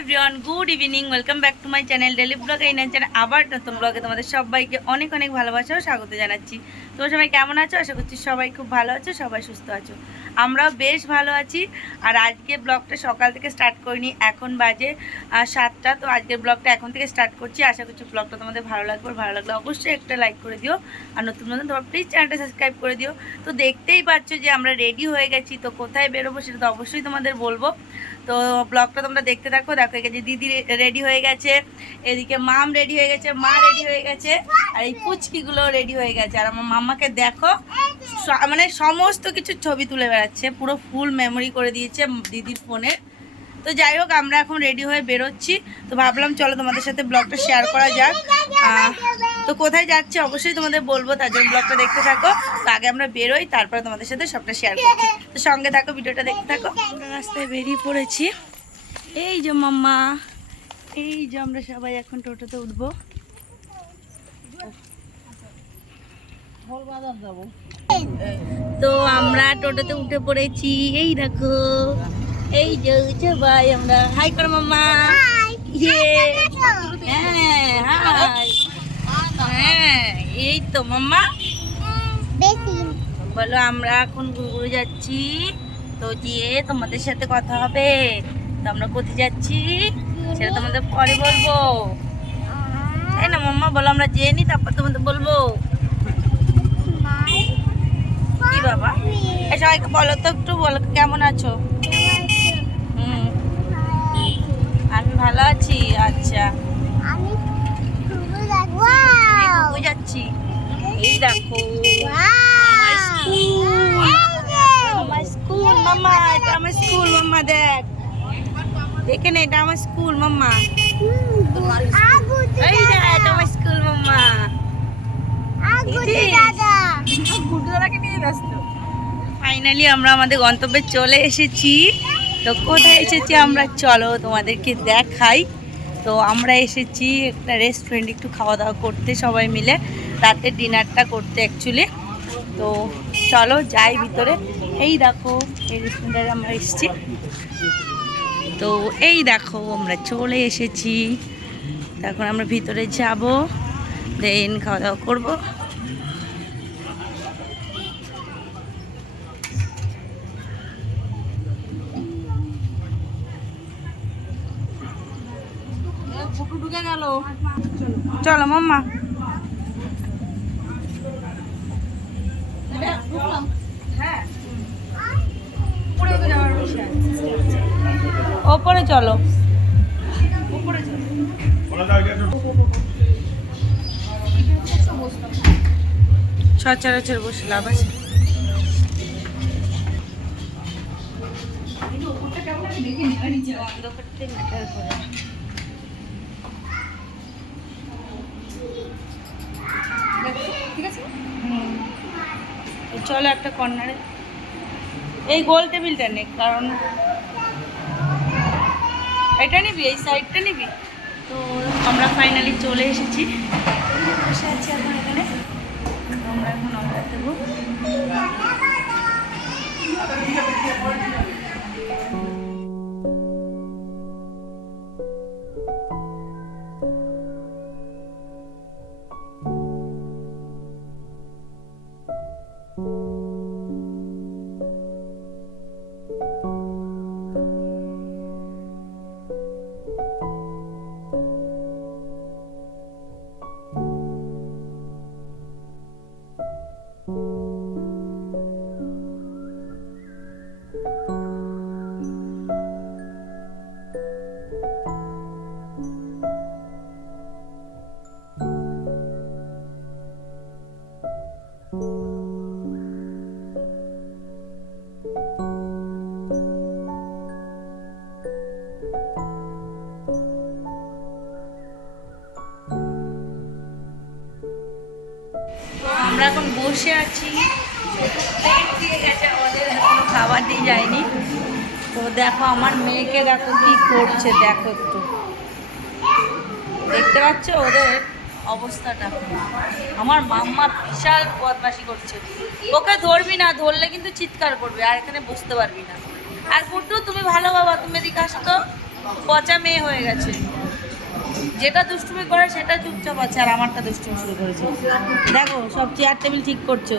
Everyone, good evening. Welcome back to my channel daily blog. এই channel আবার নতুন ব্লগে তোমাদের সবাইকে অনেক অনেক ভালোবাসা ও স্বাগত জানাচ্ছি। তোমরা সবাই কেমন আছো? আশা করছি সবাই খুব ভালো আছো, সবাই সুস্থ আছো। আমরাও বেশ ভালো আছি। আর আজকে ব্লগটা সকাল থেকে স্টার্ট করিনি, এখন বাজে 7টা। তো আজকের ব্লগটা এখন থেকে স্টার্ট করছি। আশা করছি ব্লগটা তোমাদের ভালো লাগবে। ভালো লাগলে অবশ্যই একটা লাইক করে দিও, আর নতুন তোমরা প্লিজ চ্যানেলটা সাবস্ক্রাইব করে দিও। তো দেখতেই পাচ্ছ যে আমরা রেডি হয়ে গেছি। তো কোথায় বেরোবো সেটা তো অবশ্যই তোমাদের বলবো। তো ব্লগটা তোমরা দেখতে থাকো। দেখো এখানে দিদি রেডি হয়ে গেছে, এদিকে মাম রেডি হয়ে গেছে, মা রেডি হয়ে গেছে, আর এই পুচকিগুলো রেডি হয়ে গেছে। আর আমার মাম্মাকে দেখো, মানে সমস্ত কিছু ছবি তুলে বেড়াচ্ছে, পুরো ফুল মেমোরি করে দিয়েছে দিদির ফোনে। তো যাই হোক, আমরা এখন রেডি হয়ে বেরোচ্ছি। তো ভাবলাম চলো তোমাদের সাথে ব্লগটা শেয়ার করা যাক। তো কোথায় যাচ্ছে অবশ্যই তোমাদের বলবো, তার জন্য ব্লগটা দেখতে থাকো। তো আগে আমরা বেরোই, তারপরে তোমাদের সাথে সবটা শেয়ার করছি। তো সঙ্গে থাকো, ভিডিওটা দেখতে থাকো। আমরা রাস্তায় বেরিয়ে পড়েছি। এই যে মাম্মা, এই যে আমরা সবাই এখন টোটোতে উঠবো। তো আমরা টোটোতে উঠে পড়েছি। এই দেখো, এই যে ভাই, আমরা হাই করো মাম্মা। হ্যাঁ, এই তো মাম্মা বলো। আমরা এখন ঘুরঘুরে যাচ্ছি, তো গিয়ে তোমাদের সাথে কথা হবে। তো আমরা কোথায় যাচ্ছি সেটা তোমাদের পরে বলবো, তাই না মাম্মা? বলো, আমরা যেয়ে নি, তারপর তোমাদের বলবো। কি বাবা, সবাইকে বলো তো, একটু বলো কেমন আছো। আমি ভালো আছি। আচ্ছা, যাচ্ছি। এই দেখো আমার স্কুল মাম্মা, এটা আমার স্কুল মাম্মা। দেখে না, এটা আমার স্কুল মাম্মা। এই দেখ, এটা আমার স্কুল মাম্মা। ফাইনালি আমরা আমাদের গন্তব্যে চলে এসেছি। তো কোথায় এসেছি আমরা, চলো তোমাদেরকে দেখাই। তো আমরা এসেছি একটা রেস্টুরেন্ট, একটু খাওয়া দাওয়া করতে সবাই মিলে, রাতের ডিনারটা করতে অ্যাকচুয়ালি। তো চলো যাই ভিতরে। এই দেখো, এই রেস্টুরেন্টে আমরা এসেছি। তো এই দেখো, আমরা চলে এসেছি। এখন আমরা ভিতরে যাব, দেন খাওয়া দাওয়া করবো। চলো মাম্মা। ওপরে চলো, সচরাচর বসে লাভ আছে। চলো একটা কর্নারে, এই গোল টেবিলটা নে, কারণ এটা নিবি, এই সাইডটা নিবি। তো আমরা ফাইনালি চলে এসেছি, বসে আছি এখন এখানে। আমরা এখন অর্ডার দেবো। আমরা এখন বসে আছি, দিয়ে গেছে, আমাদের এখনো খাবার দিয়ে যায়নি। তো দেখো আমার মেয়েকে, দেখো কি করছে, দেখো একটু দেখতে পাচ্ছ ওদের অবস্থাটা। আমার মাম্মা বিশাল বদমাশি করছে, ওকে ধরবি না, ধরলে কিন্তু চিৎকার করবে, আর এখানে বুঝতে পারবি না। আর গুড্ডু তুমি ভালো বাবা, তুমি এদিকে আসো তো, পচা মেয়ে হয়ে গেছে, যেটা দুষ্টুমি করে সেটা চুপচাপ আছে, আর আমারটা দুষ্টুমি শুরু করেছে। দেখো সব চেয়ার টেবিল ঠিক করছো।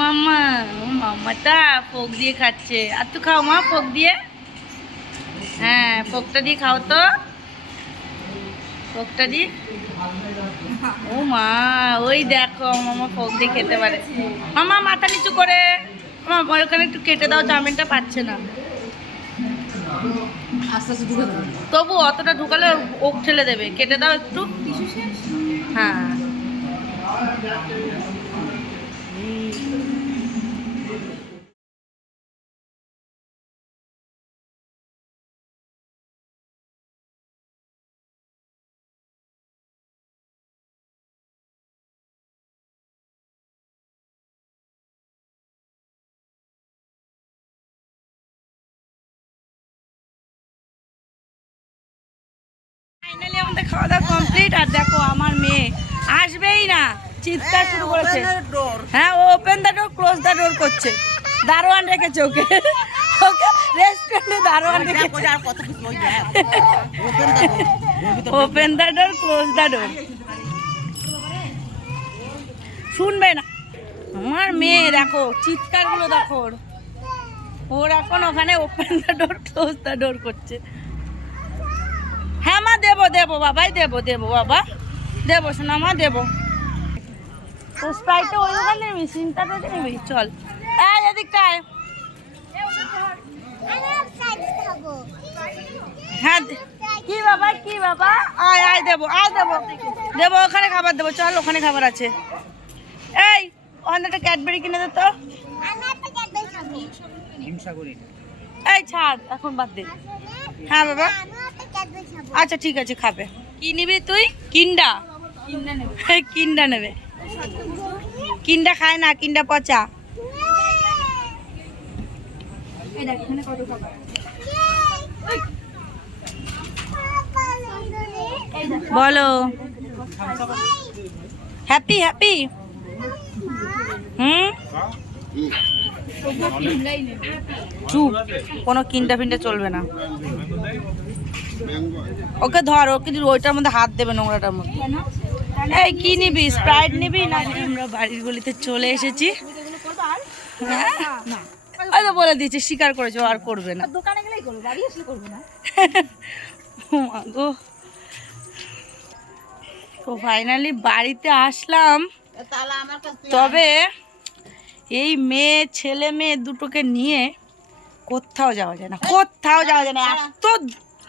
মাম্মা, ও মাম্মাটা ফোক দিয়ে খাচ্ছে। আর তুই খাও মা ফোক দিয়ে। হ্যাঁ ফোকটা দিয়ে খাও তো, ফোকটা দিয়ে। ও মা, ওই দেখো মামা ফোক দিয়ে খেতে পারে। মামা মাথা নিচু করে, মামা ওখানে একটু কেটে দাও, চাউমিনটা পাচ্ছে না। আস্তে আস্তে ঢুকে দেবো। তবু অতটা ঢুকালে ওক ঠেলে দেবে, কেটে দাও একটু। হ্যাঁ ফাইনালি আমাদের খাওয়া দাওয়া কমপ্লিট। আর দেখো আমার মেয়ে আসবেই না, চিৎকার শুরু করেছে। হ্যাঁ ও open the door close the door করছে। দারোয়ান রেখেছে ওকে, ওকে রেস্টুরেন্টে দারোয়ান রেখেছে। Open the door close the door শুনবে না। আমার মেয়ে দেখো চিৎকারগুলো দেখো ওর, ওর এখন ওখানে open the door close the door করছে। হ্যাঁ মা দেবো দেবো বাবাই দেবো দেবো বাবা দেবো শোনা মা দেবো। তো স্প্রাইটটা ওই দোকানে নিবি, চিন্তাটা নিবি, চল এই এদিকটায়। হ্যাঁ কি বাবা কি বাবা, আয় আয় দেবো আয় দেবো দেবো, ওখানে খাবার দেবো, চল ওখানে খাবার আছে। এই ওখানে একটা ক্যাডবেরি কিনে দে তো। এই ছাড় এখন বাদ দে। হ্যাঁ বাবা আচ্ছা ঠিক আছে খাবে। কি নিবি তুই? কিন্ডা, কিন্ডা নেবে। কিন্ডা খায় না, কিন্ডা পচা। বলো হ্যাপি হ্যাপি। চুপ, কোনো কিন্ডা ফিন্ডা চলবে না। ওকে ধর, ওকে ওইটার মধ্যে হাত দেবে, নোংরাটার মধ্যে। এই কি নিবি, স্প্রাইট নিবি না? আমরা বাড়ির গলিতে চলে এসেছি। ওই তো বলে দিয়েছে, স্বীকার করেছে আর করবে না। দোকানে গেলেই করবে, বাড়ি এসে করবে না। গো তো ফাইনালি বাড়িতে আসলাম। তবে এই মেয়ে ছেলে মেয়ে দুটোকে নিয়ে কোথাও যাওয়া যায় না, কোথাও যাওয়া যায় না। এত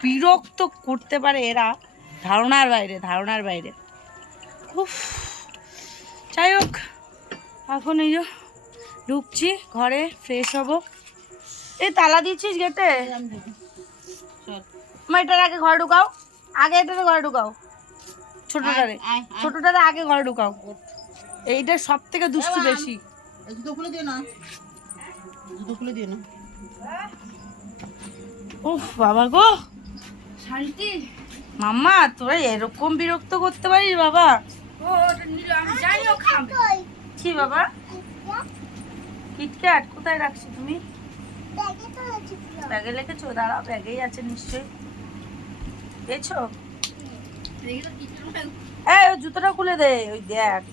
বিরক্ত করতে পারে এরা, ধারণার বাইরে, ধারণার বাইরে। উফ, যাই হোক এখন এই যে ঢুকছি ঘরে, ফ্রেশ হব। এই তালা দিচ্ছিস গেটে? এটার আগে ঘরে ঢুকাও, আগে এটাতে ঘরে ঢুকাও, ছোটটারে ছোটটারে আগে ঘরে ঢুকাও। এইটা সব থেকে দুষ্টু বেশি। জুতো খুলে দিও না, জুতো খুলে দিও না। উফ বাবা গো শান্তি। মাম্মা তোরা এরকম বিরক্ত করতে পারিস বাবা? কি বাবা? কিটক্যাট কোথায় রাখছি তুমি? ব্যাগে রেখেছো? দাঁড়াও, ব্যাগেই আছে নিশ্চয়ই। পেয়েছো? এই ওই জুতোটা খুলে দে, ওই দেখ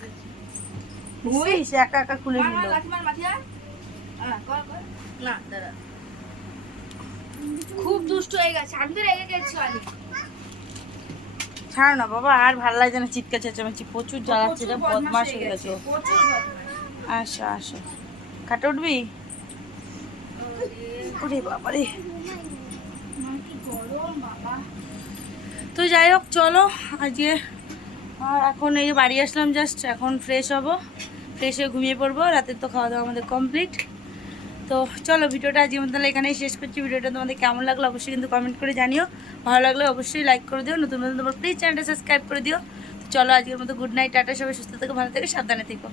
একা একা খুলে নিল। না দাঁড়া, খুব দুষ্ট হয়ে গেছে, আমি তো রেগে গেছি। ছাড়ো না বাবা, আর ভালো লাগছে না চিৎকার চেঁচামেচি, প্রচুর জ্বালাচ্ছে, বদমাশ হয়ে গেছে। আসো আসো, খাটে উঠবি? ওরে বাবা রে, তো যাই হোক চলো আজকে। আর এখন এই যে বাড়ি আসলাম জাস্ট, এখন ফ্রেশ হব, ফ্রেশ হয়ে ঘুমিয়ে পড়বো। রাতের তো খাওয়া দাওয়া আমাদের কমপ্লিট। তো চলো ভিডিওটা আজকের মতো তাহলে এখানেই শেষ করছি। ভিডিওটা তোমাদের কেমন লাগলো অবশ্যই কিন্তু কমেন্ট করে জানিও, ভালো লাগলে অবশ্যই লাইক করে দিও, নতুন নতুন তোমার প্লিজ চ্যানেলটা সাবস্ক্রাইব করে দিও। চলো আজকের মতো গুড নাইট, টাটা, সবাই সুস্থ থেকো, ভালো থেকো, সাবধানে থেকো।